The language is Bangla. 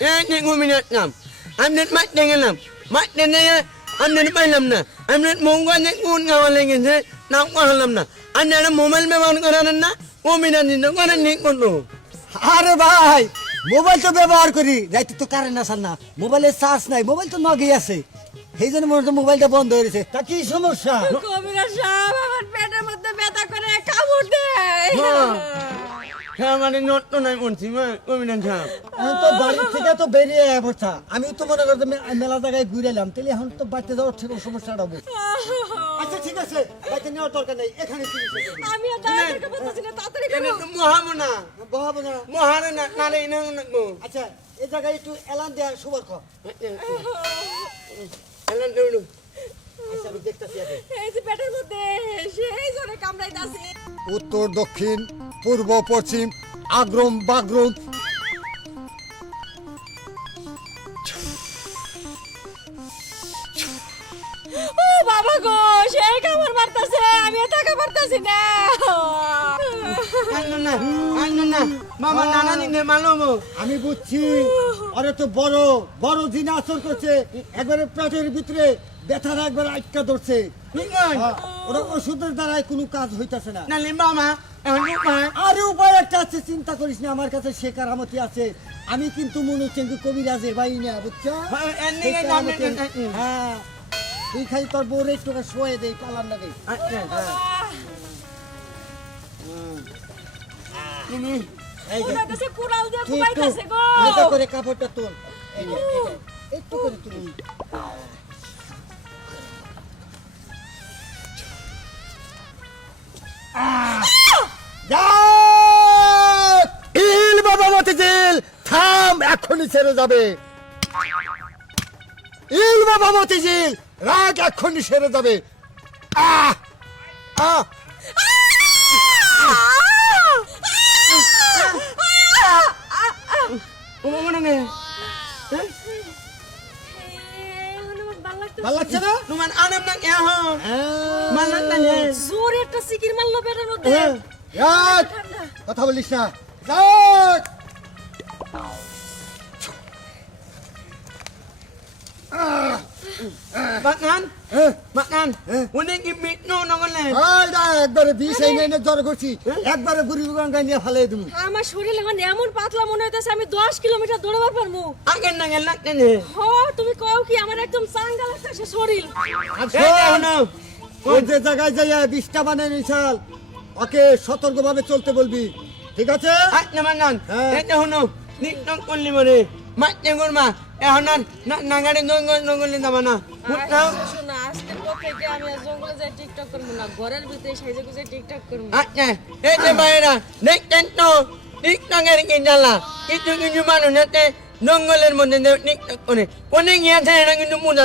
eh ni nguminan ham. Eh ni nguminan ham. Am net mat dengan lam. Mat dengan ya. Am net malam na. Am net mongwa net ngun ngawal lagi se. Nak ngalam na. Am net momal me wan karanan na. Nguminan ni nak ngaran ni ngun আরে ভাই মোবাইল তো ব্যবহার করি রাইতে তো কারেন্ট আসার না মোবাইলের চার্জ নাই মোবাইল তো নগেই আছে সেই জন্য মনে মোবাইলটা বন্ধ হয়ে গেছে তা কি সমস্যা কবিরা সাহেব আমার পেটের মধ্যে ব্যথা করে কামড় দেয় মানে নট তো নাই মনছি এখন তো বাড়ি থেকে তো বেরিয়ে অবস্থা। আমি তো মনে করতে মেলা জায়গায় ঘুরে এলাম তাহলে এখন তো বাড়িতে যাওয়ার ঠিক সমস্যাটা হবে আচ্ছা ঠিক আছে বাড়িতে নেওয়ার দরকার নেই এখানে। আমি আর দাঁড়াতে পারতাছি না তাড়াতাড়ি করো। tu muhamuna. বহাবো না Muhana nak nale nang nak mo. আচ্ছা এই জায়গায় একটু এলান দেওয়া সুবার কর। Alam এই যে পেটের মধ্যে সেই জোরে কামড়াইতাছে। উত্তর দক্ষিণ পূর্ব পশ্চিম আগ্রম বাগ্রম। ও বাবা গো সেই কামড় মারতাছে আমি পারতাছি না. আমি বুঝছি। আরে তো বড় বড় দিন আসর করছে। একবারে পেটের ভিতরে ব্যথার একবার আটকা ধরছে। হ্যাঁ, ওরা ওষুধের দ্বারাই কোনো কাজ হইতাছে না। ma. আরে উপায় একটা আছে চিন্তা করিস না আমার কাছে সে কারামতি আছে। আমি কিন্তু মনে হচ্ছে কবিরাজের ভাই না বুঝছ? nak. হ্যাঁ তুই খালি তোর বউরে একটু শোয়ে দেই পালার লাগে Ini. ওনার কাছে কুড়াল দিয়ে তুই গো। হালকা করে কাপড়টা তোল। এই যে, এই যে, একটু করে তুল। ইল বাবা মতিঝিল থাম এখনই ছেড়ে যাবে। ইল বাবা মতিঝিল রাগ এখনই সেরে যাবে। আহ আহ। ভালো লাগছে না. হ্যাঁ। Malat একটা সিকির মারলো পেটের মধ্যে। হ্যাঁ, কথা বলিস না। Makan. Makan. Unik imit no nongon le. আয় না একবারে বিষ এই নিয়ে জ্বর করছি একবারে বুড়ি গঙ্গায় নিয়ে ফেলে তুমি আমার শরীর এখন এমন পাতলা মনে হইতেছে আমি দশ কিলোমিটার দৌড়াবার পারব Akan nang elak tanya. হ তুমি কও কি আমার একদম চাঙ্গা লাগতেছে শরীর. ওই যে জায়গায় যাইয়া বিষটা বানায় নিছাল ওকে সতর্কভাবে চলতে বলবি ঠিক আছে nang Eh আজকের পর থেকে আমি আর জঙ্গলে যাই টিকটক করব না ঘরের ভিতরে সাইজে গুজে টিকটক করব At ne. Eh te bayra. Nek tento. Nik nangare kinjala. Itu kinju manu nate. Nongolen mo ne nik one. One ngia te nang kinju muda